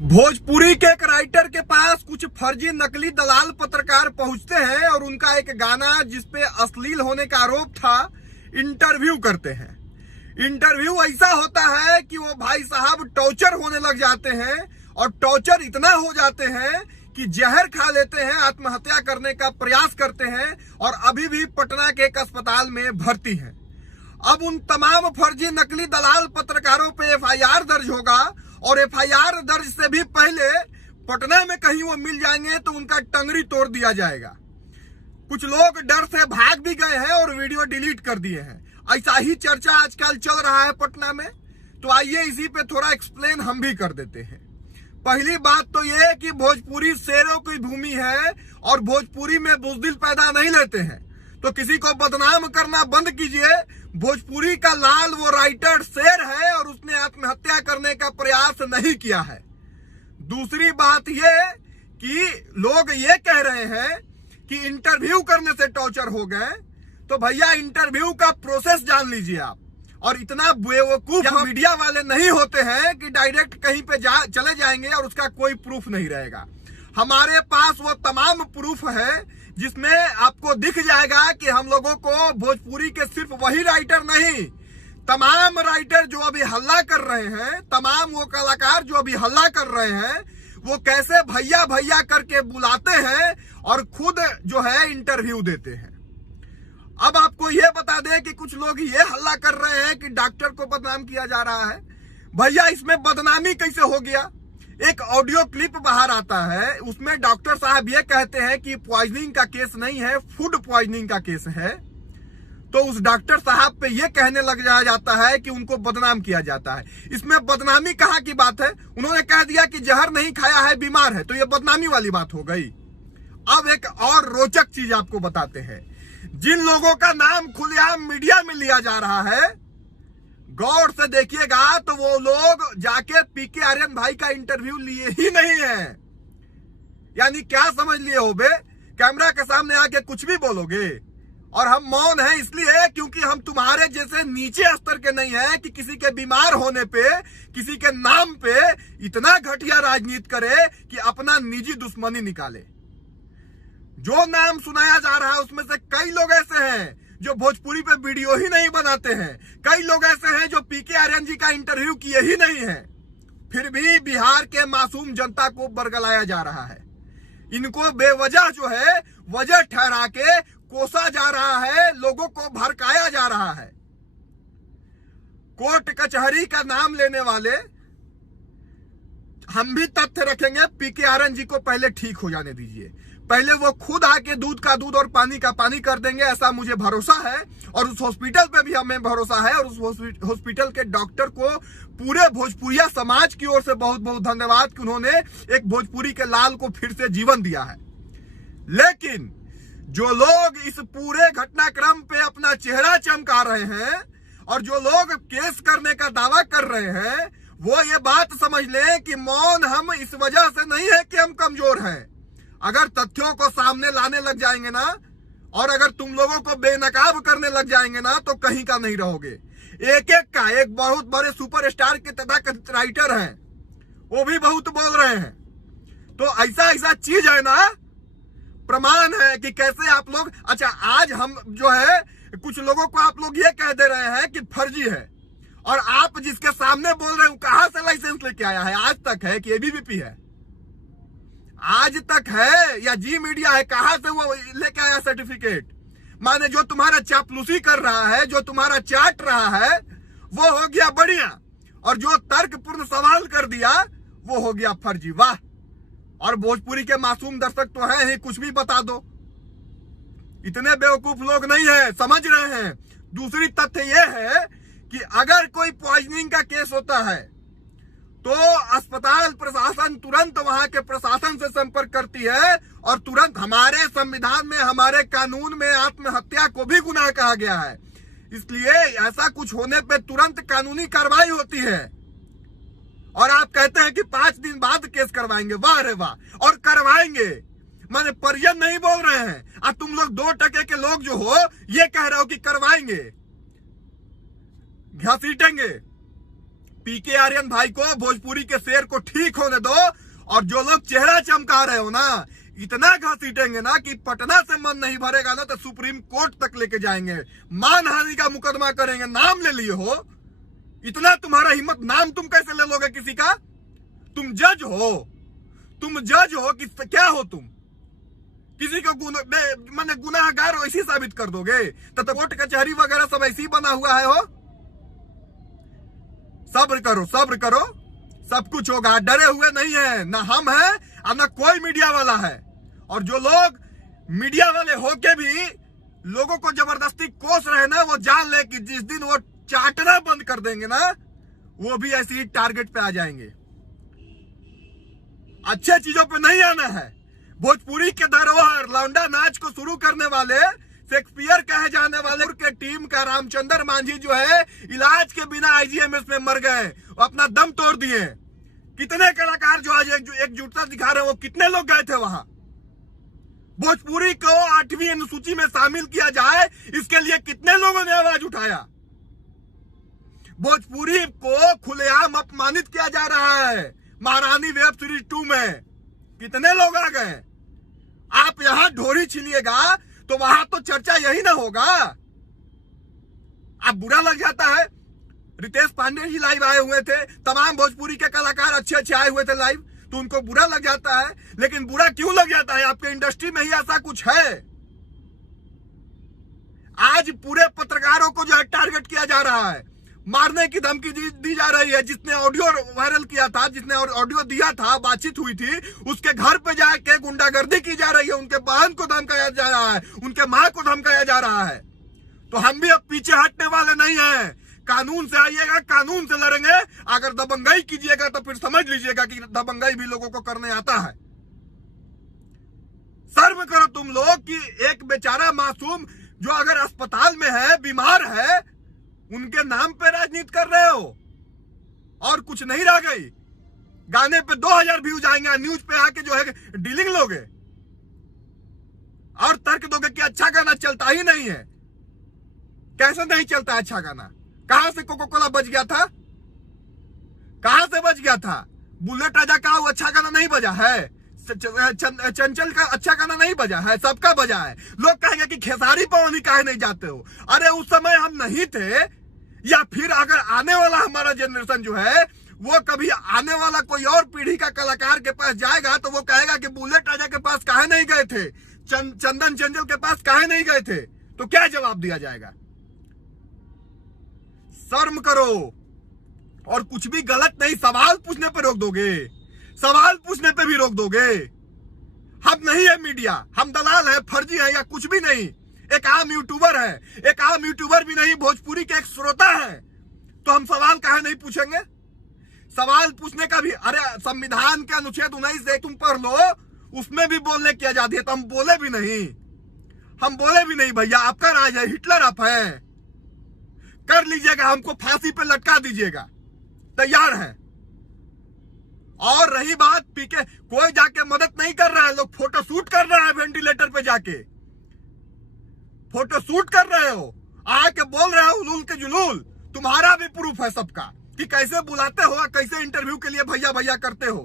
भोजपुरी के एक राइटर के पास कुछ फर्जी नकली दलाल पत्रकार पहुंचते हैं और उनका एक गाना जिसपे अश्लील होने का आरोप था इंटरव्यू करते हैं। इंटरव्यू ऐसा होता है कि वो भाई साहब टॉर्चर होने लग जाते हैं और टॉर्चर इतना हो जाते हैं कि जहर खा लेते हैं, आत्महत्या करने का प्रयास करते हैं और अभी भी पटना के एक अस्पताल में भर्ती हैं। अब उन तमाम फर्जी नकली दलाल पत्रकारों पे एफआईआर दर्ज होगा और एफआईआर दर्ज से भी पहले पटना में कहीं वो मिल जाएंगे तो उनका टंगड़ी तोड़ दिया जाएगा। कुछ लोग डर से भाग भी गए हैं और वीडियो डिलीट कर दिए हैं। ऐसा ही चर्चा आजकल चल रहा है पटना में। तो आइए इसी पे थोड़ा एक्सप्लेन हम भी कर देते हैं। पहली बात तो ये कि भोजपुरी शेरों की भूमि है और भोजपुरी में बुज़दिल पैदा नहीं लेते हैं, तो किसी को बदनाम करना बंद कीजिए। भोजपुरी का लाल वो राइटर शेर है और उसने आत्महत्या करने का प्रयास नहीं किया है। दूसरी बात ये कि लोग ये कह रहे हैं कि इंटरव्यू करने से टॉर्चर हो गए, तो भैया इंटरव्यू का प्रोसेस जान लीजिए आप। और इतना बेवकूफ मीडिया वाले नहीं होते हैं कि डायरेक्ट कहीं पे चले जाएंगे और उसका कोई प्रूफ नहीं रहेगा। हमारे पास वो तमाम प्रूफ है जिसमें आपको दिख जाएगा कि हम लोगों को भोजपुरी के सिर्फ वही राइटर नहीं, तमाम राइटर जो अभी हल्ला कर रहे हैं, तमाम वो कलाकार जो अभी हल्ला कर रहे हैं, वो कैसे भैया भैया करके बुलाते हैं और खुद जो है इंटरव्यू देते हैं। अब आपको ये बता दें कि कुछ लोग ये हल्ला कर रहे हैं कि डॉक्टर को बदनाम किया जा रहा है। भैया इसमें बदनामी कैसे हो गया? एक ऑडियो क्लिप बाहर आता है, उसमें डॉक्टर साहब ये कहते हैं कि पॉइजनिंग का केस नहीं है, फूड पॉइजनिंग का केस है। तो उस डॉक्टर साहब पे ये कहने लग जाता है कि उनको बदनाम किया जाता है। इसमें बदनामी कहाँ की बात है? उन्होंने कह दिया कि जहर नहीं खाया है, बीमार है, तो ये बदनामी वाली बात हो गई। अब एक और रोचक चीज आपको बताते हैं। जिन लोगों का नाम खुलेआम मीडिया में लिया जा रहा है, गौर से देखिएगा तो वो लोग जाके पीके आर्यन भाई का इंटरव्यू लिए ही नहीं है। यानी क्या समझ लिए हो बे? कैमरा के सामने आके कुछ भी बोलोगे और हम मौन हैं इसलिए क्योंकि हम तुम्हारे जैसे नीचे स्तर के नहीं है कि किसी के बीमार होने पे, किसी के नाम पे इतना घटिया राजनीति करे कि अपना निजी दुश्मनी निकाले। जो नाम सुनाया जा रहा है उसमें से कई लोग ऐसे हैं जो भोजपुरी पे वीडियो ही नहीं बनाते हैं, कई लोग ऐसे हैं जो पीके आर्यन जी का इंटरव्यू किए ही नहीं हैं, फिर भी बिहार के मासूम जनता को बरगलाया जा रहा है। इनको बेवजह जो है वजह ठहरा के कोसा जा रहा है, लोगों को भड़काया जा रहा है। कोर्ट कचहरी का नाम लेने वाले, हम भी तथ्य रखेंगे, पीके आर्यन जी को पहले ठीक हो जाने दीजिए। पहले वो खुद आके दूध का दूध और पानी का पानी कर देंगे, ऐसा मुझे भरोसा है। और उस हॉस्पिटल पे भी हमें भरोसा है और उस हॉस्पिटल के डॉक्टर को पूरे भोजपुरिया समाज की ओर से बहुत बहुत धन्यवाद कि उन्होंने एक भोजपुरी के लाल को फिर से जीवन दिया है। लेकिन जो लोग इस पूरे घटनाक्रम पे अपना चेहरा चमका रहे हैं और जो लोग केस करने का दावा कर रहे हैं, वो ये बात समझ लें कि मौन हम इस वजह से नहीं है कि हम कमजोर हैं। अगर तथ्यों को सामने लाने लग जाएंगे ना, और अगर तुम लोगों को बेनकाब करने लग जाएंगे ना, तो कहीं का नहीं रहोगे। एक एक का एक बहुत बड़े सुपरस्टार के तथाकथित राइटर हैं, वो भी बहुत बोल रहे हैं। तो ऐसा ऐसा चीज है ना, प्रमाण है कि कैसे आप लोग, अच्छा आज हम जो है कुछ लोगों को आप लोग ये कह दे रहे हैं कि फर्जी है, और आप जिसके सामने बोल रहे हो कहां से लाइसेंस लेके आया है? आज तक है कि एबीवीपी है? आज तक है या जी मीडिया है? कहां से वो लेके आया सर्टिफिकेट? माने जो तुम्हारा चापलूसी कर रहा है, जो तुम्हारा चाट रहा है, वो हो गया बढ़िया, और जो तर्कपूर्ण सवाल कर दिया वो हो गया फर्जी। वाह! और भोजपुरी के मासूम दर्शक तो हैं ही, कुछ भी बता दो। इतने बेवकूफ लोग नहीं है, समझ रहे हैं। दूसरी तथ्य यह है कि अगर कोई पॉइजनिंग का केस होता है तो अस्पताल प्रशासन तुरंत वहां के प्रशासन से संपर्क करती है और तुरंत, हमारे संविधान में, हमारे कानून में आत्महत्या को भी गुनाह कहा गया है, इसलिए ऐसा कुछ होने पे तुरंत कानूनी कार्रवाई होती है। और आप कहते हैं कि 5 दिन बाद केस करवाएंगे। वाह रे वाह! और करवाएंगे, माने परिजन नहीं बोल रहे हैं। अब तुम लोग 2% के लोग जो हो ये कह रहे हो कि करवाएंगे, घसीटेंगे। पीके आर्यन भाई को, भोजपुरी के शेर को ठीक होने दो। और जो लोग चेहरा चमका रहे हो ना, इतना घसीटेंगे ना कि पटना से मन नहीं भरेगा ना तो सुप्रीम कोर्ट तक लेके जाएंगे, मानहानि का मुकदमा करेंगे। नाम ले लिए हो, इतना तुम्हारा हिम्मत, नाम तुम कैसे ले लोगे किसी का? तुम जज हो, तुम जज हो कि क्या हो तुम? किसी को माने गुनाहगार ऐसी साबित कर दोगे? तो कोर्ट कचहरी वगैरह सब ऐसी बना हुआ है हो। सब्र करो, सब्र करो, सब कुछ होगा। डरे हुए नहीं है, ना हम है और ना कोई मीडिया वाला है। और जो लोग मीडिया वाले होके भी लोगों को जबरदस्ती कोस रहे ना, वो जान ले कि जिस दिन वो चाटना बंद कर देंगे ना, वो भी ऐसे ही टारगेट पे आ जाएंगे। अच्छे चीजों पे नहीं आना है। भोजपुरी के धरोहर लौंडा नाच को शुरू करने वाले, शेक्सपियर कहे जाने वाले के टीम का रामचंद्र मांझी जो है, इलाज के बिना आईजीएमएस में मर गए, अपना दम तोड़ दिए। कितने कलाकार जो आज एकजुटता दिखा रहे हैं, वो कितने लोग गए थे वहां? भोजपुरी को 8वीं अनुसूची में शामिल किया जाए, इसके लिए कितने लोगों ने आवाज उठाया? भोजपुरी को खुलेआम अपमानित किया जा रहा है महारानी वेब सीरीज 2 में। कितने लोग आ गए? आप यहां ढोरी छिलिएगा तो वहां तो चर्चा यही ना होगा। अब बुरा लग जाता है। रितेश पांडे जी लाइव आए हुए थे, तमाम भोजपुरी के कलाकार अच्छे अच्छे आए हुए थे लाइव, तो उनको बुरा लग जाता है। लेकिन बुरा क्यों लग जाता है? आपके इंडस्ट्री में ही ऐसा कुछ है। आज पूरे पत्रकारों को जो है टारगेट किया जा रहा है, मारने की धमकी दी जा रही है। जिसने ऑडियो वायरल किया था, जिसने ऑडियो दिया था, बातचीत हुई थी, उसके घर पे जाके गुंडागर्दी की जा रही है, उनके बहन को धमकाया जा रहा है, उनके मां को धमकाया जा रहा है। तो हम भी अब पीछे हटने वाले नहीं हैं। कानून से आइएगा, कानून से लड़ेंगे। अगर दबंगाई कीजिएगा तो फिर समझ लीजिएगा कि दबंगाई भी लोगों को करने आता है। शर्म करो तुम लोग कि एक बेचारा मासूम जो अगर अस्पताल में है, बीमार है, उनके नाम पे राजनीति कर रहे हो। और कुछ नहीं रह गई। गाने पे 2000 व्यूज आएंगे, न्यूज पे आके जो है डीलिंग लोगे और तर्क दोगे कि अच्छा गाना चलता ही नहीं है। कैसे नहीं चलता अच्छा गाना? कहां से कोको कोला बच गया था? कहां से बच गया था? बुलेट राजा का वो अच्छा गाना नहीं बजा है, चंचल का अच्छा गाना नहीं बजा है, सबका बजा है। लोग कहेंगे कि खेसारी पवनी काहे नहीं जाते हो? अरे उस समय हम नहीं थे, या फिर अगर आने वाला हमारा जनरेशन जो है, वो कभी आने वाला कोई और पीढ़ी का कलाकार के पास जाएगा तो वो कहेगा कि बुलेट राजा के पास काहे नहीं गए थे, चंदन चंचल के पास काहे नहीं गए थे? तो क्या जवाब दिया जाएगा? शर्म करो। और कुछ भी गलत नहीं, सवाल पूछने पे रोक दोगे, सवाल पूछने पे भी रोक दोगे। हम नहीं है मीडिया, हम दलाल है, फर्जी है या कुछ भी नहीं। एक आम यूट्यूबर है, एक आम यूट्यूबर भी नहीं, भोजपुरी के एक श्रोता है। तो हम सवाल काहे नहीं पूछेंगे? सवाल पूछने का भी, अरे संविधान के अनुच्छेद 19 तुम पढ़ लो, उसमें भी बोलने की आजादी है। तो हम बोले भी नहीं, हम बोले भी नहीं भैया, आपका राज है, हिटलर आप है, कर लीजिएगा, हमको फांसी पे लटका दीजिएगा, तैयार है। और रही बात पीके, कोई जाके मदद नहीं कर रहा है, लोग फोटो शूट कर रहा है, वेंटिलेटर पे जाके फोटो शूट कर रहे हो, आके बोल रहे हो उलूल के जुलूल। तुम्हारा भी प्रूफ है सबका कि कैसे बुलाते हो, कैसे इंटरव्यू के लिए भैया भैया करते हो।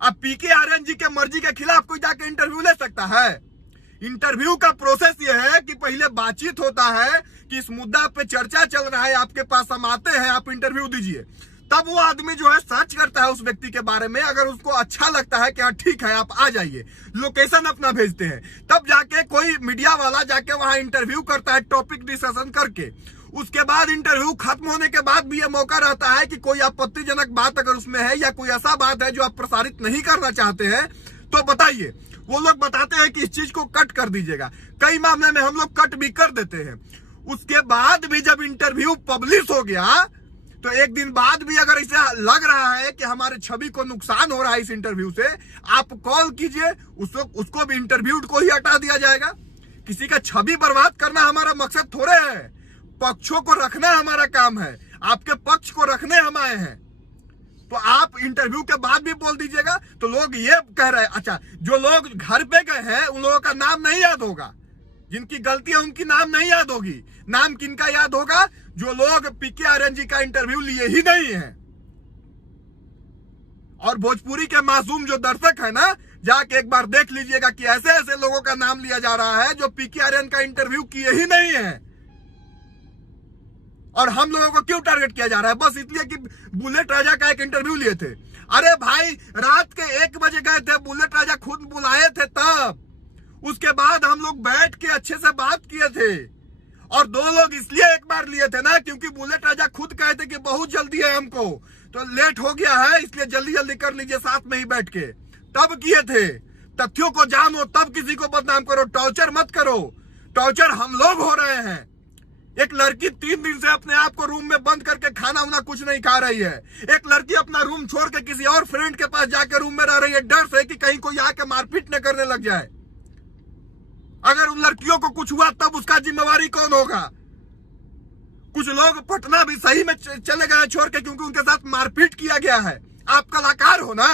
अब पीके आर्यन जी के मर्जी के खिलाफ कोई जाके इंटरव्यू ले सकता है? इंटरव्यू का प्रोसेस यह है कि पहले बातचीत होता है कि इस मुद्दा पे चर्चा चल रहा है, आपके पास हम आते हैं, आप इंटरव्यू दीजिए। तब वो आदमी जो है सर्च करता है उस व्यक्ति के बारे में, अगर उसको अच्छा लगता है कि हाँ ठीक है आप आ जाइए, लोकेशन अपना भेजते हैं, तब जाके कोई मीडिया वाला जाके वहां इंटरव्यू करता है, टॉपिक डिस्कशन करके। उसके बाद इंटरव्यू खत्म होने के बाद भी ये मौका रहता है कि कोई आपत्तिजनक बात अगर उसमें है या कोई ऐसा बात है जो आप प्रसारित नहीं करना चाहते हैं तो बताइए। वो लोग बताते हैं कि इस चीज को कट कर दीजिएगा। कई मामले में हम लोग कट भी कर देते हैं। उसके बाद भी जब इंटरव्यू पब्लिश हो गया तो एक दिन बाद भी अगर ऐसा लग रहा है कि हमारे छवि को नुकसान हो रहा है इस इंटरव्यू से, आप कॉल कीजिए, उसको भी इंटरव्यू को ही हटा दिया जाएगा। किसी का छवि बर्बाद करना हमारा मकसद थोड़े है, पक्षों को रखना हमारा काम है, आपके पक्ष को रखने हम आए हैं। तो आप इंटरव्यू के बाद भी बोल दीजिएगा। तो लोग ये कह रहे हैं, अच्छा जो लोग घर पे गए हैं उन लोगों का नाम नहीं याद होगा, जिनकी गलती है उनकी नाम नहीं याद होगी। नाम किनका याद होगा? जो लोग पीके आर्यन जी का इंटरव्यू लिए ही नहीं है। और भोजपुरी के मासूम जो दर्शक है ना, जाके एक बार देख लीजिएगा कि ऐसे ऐसे लोगों का नाम लिया जा रहा है जो पीके आर्यन का इंटरव्यू किए ही नहीं है। और हम लोगों को क्यों टारगेट किया जा रहा है? बस इसलिए कि बुलेट राजा का एक इंटरव्यू लिए थे। अरे भाई, रात के 1 बजे गए थे, बुलेट राजा खुद बुलाए थे तब। उसके बाद हम लोग बैठ के अच्छे से बात किए थे। और 2 लोग इसलिए एक बार लिए थे ना, क्योंकि बुलेट राजा खुद कहे थे कि बहुत जल्दी है हमको, तो लेट हो गया है, इसलिए जल्दी जल्दी कर लीजिए साथ में ही बैठ के। तब किए थे। तथ्यों को जानो, तब किसी को बदनाम करो। टॉर्चर मत करो। टॉर्चर हम लोग हो रहे हैं। एक लड़की 3 दिन से अपने आप को रूम में बंद करके खाना वाना कुछ नहीं खा रही है। एक लड़की अपना रूम छोड़ के किसी और फ्रेंड के पास जाकर रूम में रह रही है, डर से कि कहीं कोई आके मारपीट न करने लग जाए। अगर उन लड़कियों को कुछ हुआ तब उसका जिम्मेवारी कौन होगा? कुछ लोग पटना भी सही में चले गए छोड़ के, क्योंकि उनके साथ मारपीट किया गया है। आप कलाकार हो ना,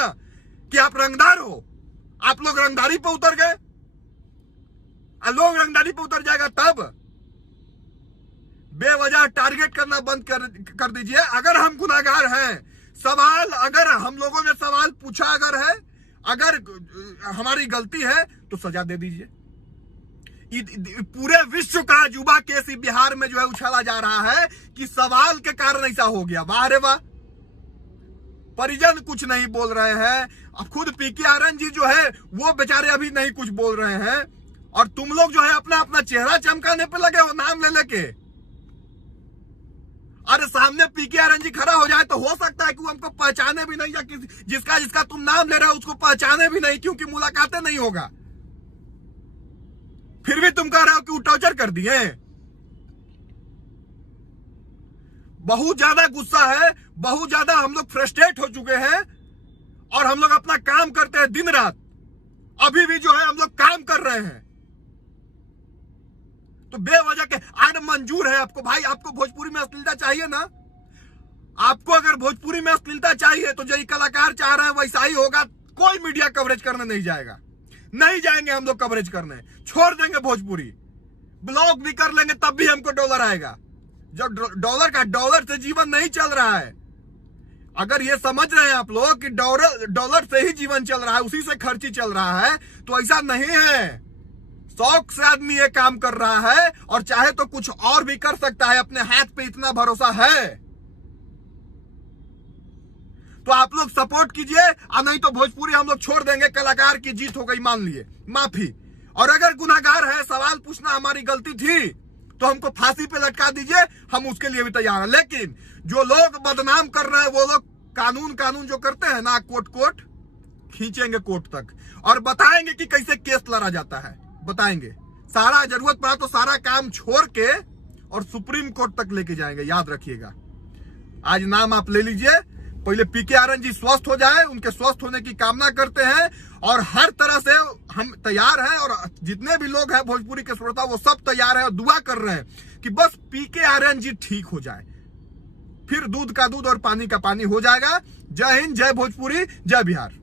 कि आप रंगदार हो? आप लोग रंगदारी पे उतर गए। लोग रंगदारी पे उतर जाएगा तब। बेवजह टारगेट करना बंद कर दीजिए। अगर हम गुनाहगार हैं, सवाल अगर हम लोगों ने सवाल पूछा अगर है, अगर हमारी गलती है तो सजा दे दीजिए। पूरे विश्व का युवा केस बिहार में जो है उछाला जा रहा है कि सवाल के कारण ऐसा हो गया। वाह रे वाह। परिजन कुछ नहीं बोल रहे हैं। अब खुद पीके आर्यन जी जो है वो बेचारे अभी नहीं कुछ बोल रहे हैं, और तुम लोग जो है अपना अपना चेहरा चमकाने पे लगे हो नाम ले लेके। अरे सामने पीके आर्यन जी खड़ा हो जाए तो हो सकता है कि वो हमको पहचाने भी नहीं, या जिसका जिसका तुम नाम ले रहे हो उसको पहचाने भी नहीं, क्योंकि मुलाकातें नहीं होगा। फिर भी तुम कह रहे हो कि वो टॉर्चर कर दिए। बहुत ज्यादा गुस्सा है, बहुत ज्यादा हम लोग फ्रस्ट्रेट हो चुके हैं, और हम लोग अपना काम करते हैं दिन रात। अभी भी जो है हम लोग काम कर रहे हैं। तो बेवजह के आज मंजूर है आपको? भाई, आपको भोजपुरी में अश्लीलता चाहिए ना? आपको अगर भोजपुरी में अश्लीलता चाहिए तो जो कलाकार चाह रहे हैं वैसा ही होगा। कोई मीडिया कवरेज करने नहीं जाएगा। नहीं जाएंगे हम लोग कवरेज करने, छोड़ देंगे भोजपुरी। ब्लॉग भी कर लेंगे तब भी हमको डॉलर आएगा। जब डॉलर से जीवन नहीं चल रहा है। अगर ये समझ रहे हैं आप लोग कि डॉलर से ही जीवन चल रहा है, उसी से खर्ची चल रहा है, तो ऐसा नहीं है। शौक से आदमी ये काम कर रहा है, और चाहे तो कुछ और भी कर सकता है। अपने हाथ पे इतना भरोसा है तो आप लोग सपोर्ट कीजिए, और नहीं तो भोजपुरी हम लोग छोड़ देंगे। कलाकार की जीत हो गई, मान लिए, माफी। और अगर गुनाहगार है, सवाल पूछना हमारी गलती थी, तो हमको फांसी पे लटका दीजिए, हम उसके लिए भी तैयार हैं। लेकिन जो लोग बदनाम कर रहे हैं वो लोग कानून जो करते हैं ना, कोर्ट खींचेंगे कोर्ट तक, और बताएंगे कि कैसे केस लड़ा जाता है। बताएंगे, सारा जरूरत पड़ा तो सारा काम छोड़ के और सुप्रीम कोर्ट तक लेके जाएंगे। याद रखिएगा। आज नाम आप ले लीजिए। पहले पीके आर्यन जी स्वस्थ हो जाए, उनके स्वस्थ होने की कामना करते हैं, और हर तरह से हम तैयार हैं। और जितने भी लोग हैं भोजपुरी के श्रोता, वो सब तैयार हैं और दुआ कर रहे हैं कि बस पीके आर्यन जी ठीक हो जाए, फिर दूध का दूध और पानी का पानी हो जाएगा। जय हिंद, जय भोजपुरी, जय बिहार।